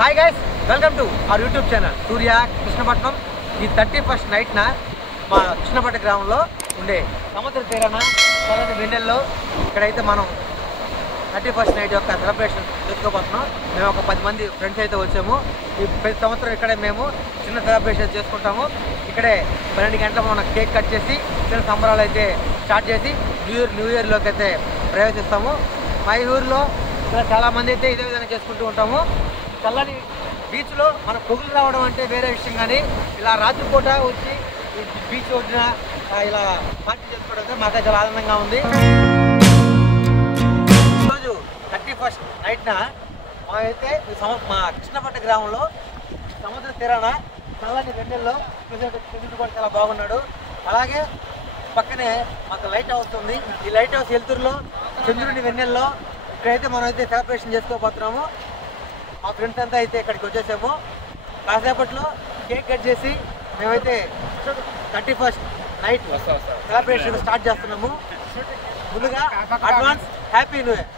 Hi guys, welcome to our YouTube channel Surya Krishnapatnam. ఈ 31st నైట్న మా కృష్ణపట్నం గ్రామంలో ఉండే సముద్ర తీరాన చల్లని వెన్నెల్లో ఇక్కడైతే మనం 31st నైట్ యొక్క సెలబ్రేషన్ చేసుకోబోతున్నాం. మేము ఒక 10 మంది ఫ్రెండ్స్ అయితే వచ్చాము. ఈ ప్రతి సంవత్సరం ఇక్కడే మేము చిన్న సెలబ్రేషన్ చేసుకుంటాము. ఇక్కడే 12 గంటలకు మనం కేక్ కట్ చేసి చిన్న సంబరాలు అయితే స్టార్ట్ చేసి న్యూ ఇయర్లోకి అయితే ప్రవేశిస్తాము. మా ఊరిలో ఇక్కడ చాలామంది అయితే ఇదే విధంగా చేసుకుంటూ ఉంటాము. చల్లని బీచ్లో మన పొగులు రావడం అంటే వేరే విషయం, కానీ ఇలా రాత్రిపూట వచ్చి ఈ బీచ్ వచ్చిన ఇలా పార్టీ చేసుకోవడం మాకైతే చాలా ఆనందంగా ఉంది. ఈరోజు 31st నైట్న మాకైతే మా కృష్ణపట్నం గ్రామంలో సముద్ర తీరాన చల్లని వెన్నెల్లో చంద్రుడు కూడా చాలా బాగున్నాడు. అలాగే పక్కనే మాకు లైట్ హౌస్ ఉంది. ఈ లైట్ హౌస్ వెలుతురులో చంద్రుడి వెన్నెల్లో ఇక్కడైతే మనం అయితే సెలబ్రేషన్ చేసుకోబోతున్నాము. మా ఫ్రెండ్స్ అంతా అయితే ఇక్కడికి వచ్చేసాము. కాసేపట్లో కేక్ కట్ చేసి మేమైతే 31st నైట్ సెలబ్రేషన్ స్టార్ట్ చేస్తున్నాము. ముందుగా అడ్వాన్స్ హ్యాపీ న్యూ ఇయర్.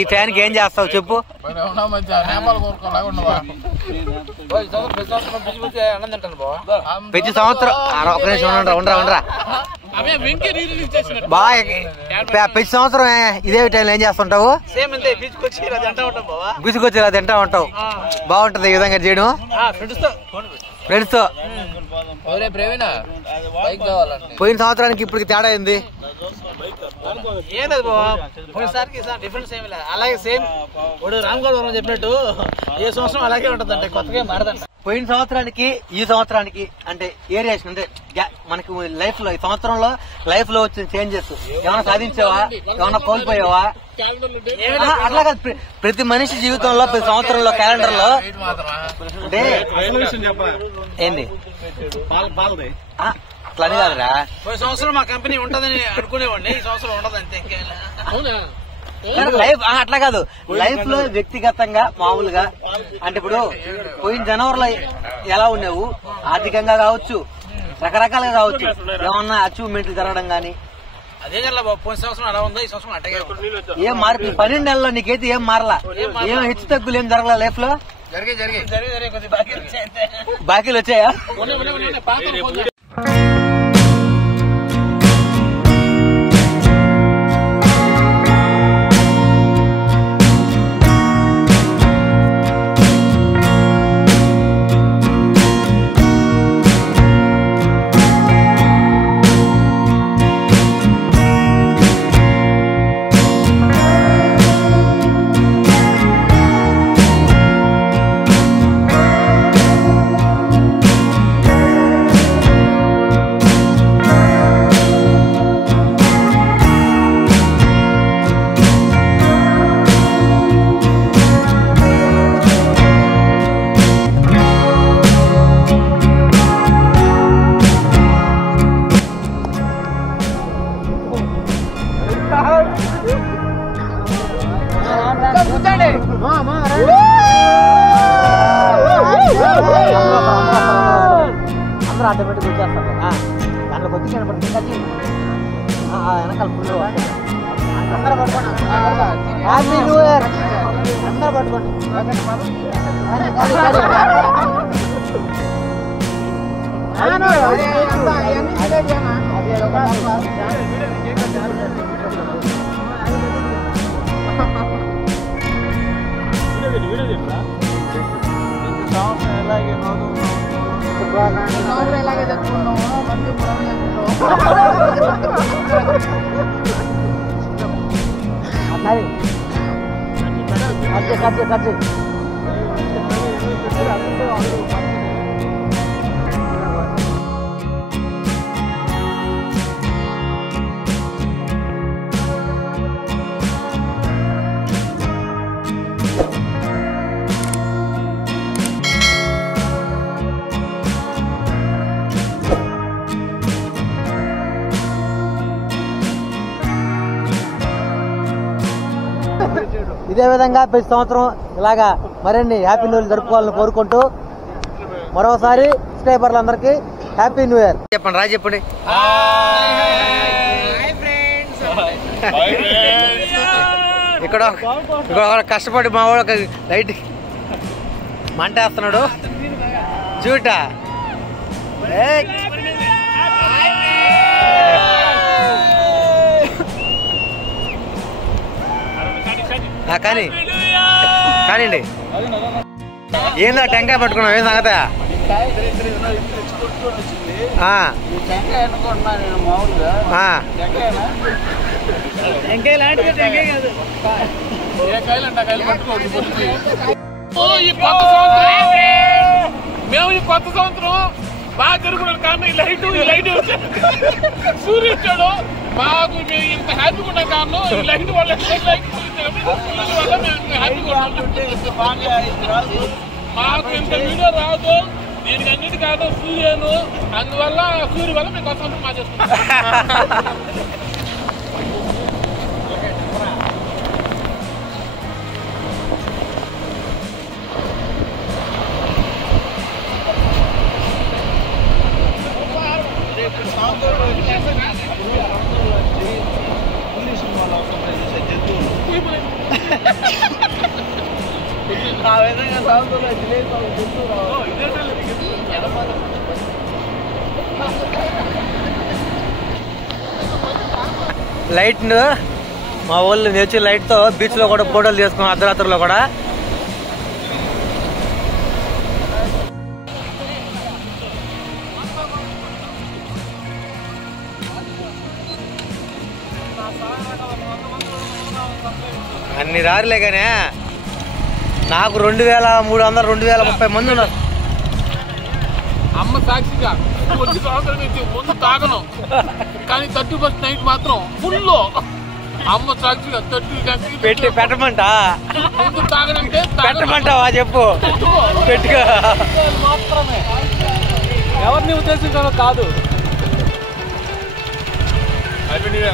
ఈ ఫ్యాన్కి ఏం చేస్తావు చెప్పు? ప్రతి సంవత్సరం ఒక నిమిషం ఉండరా బాగా ప్రతి సంవత్సరం ఇదే టైంలో ఏం చేస్తుంటావు? గుసికొచ్చి ఇలా తింటా ఉంటావు. బాగుంటది ఈ విధంగా చేయడం ఫ్రెండ్స్ తో. పోయిన సంవత్సరానికి ఇప్పటికి తేడా ఏంది? ఏం లేదు బాబా, పోయినసారికి డిఫరెన్స్ ఏమి లేదు. అలాగే సేమ్ ఇప్పుడు రామ్ గౌడ్ వర్మ చెప్పినట్టు ఏ సంవత్సరం అలాగే ఉంటుంది అంటే కొత్తగా మారదంట. పోయిన సంవత్సరానికి ఈ సంవత్సరానికి అంటే ఏరియేషన్ అంటే మనకి లైఫ్ లో ఈ సంవత్సరంలో లైఫ్ లో వచ్చిన చేంజెస్ ఏమైనా సాధించావా, ఏమైనా కోల్పోయావా? అట్లా కాదు, ప్రతి మనిషి జీవితంలో ప్రతి సంవత్సరంలో క్యాలెండర్ లో అంటే ఏంది అట్లని కాదురా. పోయిన సంవత్సరం మా కంపెనీ ఉంటదని అనుకునేవాడిని, ఈ సంవత్సరం ఉండదు అంతే. లైఫ్ అట్లా కాదు, లైఫ్ లో వ్యక్తిగతంగా మామూలుగా అంటే ఇప్పుడు పోయిన జనవరిలో ఎలా ఉన్నావు, ఆర్థికంగా కావచ్చు, రకరకాలుగా కావచ్చు, ఏమన్నా అచీవ్మెంట్లు జరగడం గానీ అదే పోయిన సంవత్సరం అలా ఉందో ఈ సంవత్సరం అట్టగే ఏం మార్పు. 12 నెలల్లో నీకైతే ఏం మారలా, ఏం హెచ్చు తగ్గులు ఏం జరగల లైఫ్ లో. బాకీలు వచ్చాయా? అందరూ ఆటోమేటిక్ వచ్చేస్తారు. దాంట్లోకి వచ్చి కనపడుతుంది వెనకాల ఫుల్ హ్యాపీ న్యూ ఇయర్ అందరూ పట్టుకోండి. ఇదే విధంగా ప్రతి సంవత్సరం ఇలాగా మరిన్ని హ్యాపీ న్యూ ఇయర్ జరుపుకోవాలని కోరుకుంటూ మరోసారి సబ్స్క్రైబర్లందరికీ హ్యాపీ న్యూ ఇయర్ చెప్పండి. రాజు చెప్పండి. ఇక్కడ కష్టపడి మా వాడు లైట్ మంటేస్తున్నాడు చూట. కానీ కానివ్వండి. ఏందా టెంకాయ పట్టుకున్నావు? ఏం సంగత? మేము ఈ కొత్త సంవత్సరం బాగా జరుగుతున్నాం కానీ ఈ లైట్ సూర్యుడు ఇచ్చాడు. మాకు ఇంత హ్యాపీగా ఉన్నాం కారణం ఈ లైట్ వల్ల మాకు ఇంత వీడియో రాదు. దీనికి అన్నిటి కాదు సూర్యుడు. అందువల్ల సూర్యు వల్ల మేము కొత్త సంవత్సరం మా చేసుకుంటాం. లైట్ మా వాళ్ళు నేచర్ లైట్ తో బీచ్ లో కూడా ఫోటోలు చేసుకున్నాం అర్ధరాత్రిలో కూడా. అన్ని రారులే కానీ నాకు 2300 2030 మంది ఉన్నారు. అమ్మ సాక్షిగా వచ్చి ముందు తాగను కానీ 31st నైట్ మాత్రం ఫుల్ అమ్మ సాక్షిగా 30 పెట్టమంట ముందు తాగనంటే పెట్టమంటావా చెప్పు. పెట్టుకో. ఎవరిని ఉద్దేశించాలో కాదు.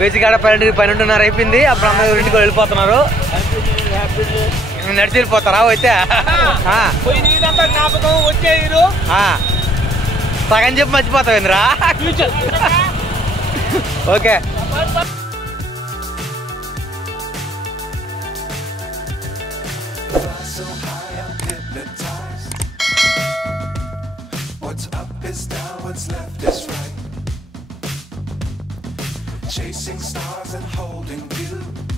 బీచ్ కాడ 12:30 అయిపోయింది. అప్పుడు అందరూ ఇంటికి వెళ్ళిపోతున్నారు. నడిచి వెళ్ళిపోతారా? అయితే సగం చెప్పి మర్చిపోతావు Indra. Okay. Chasing stars and holding you.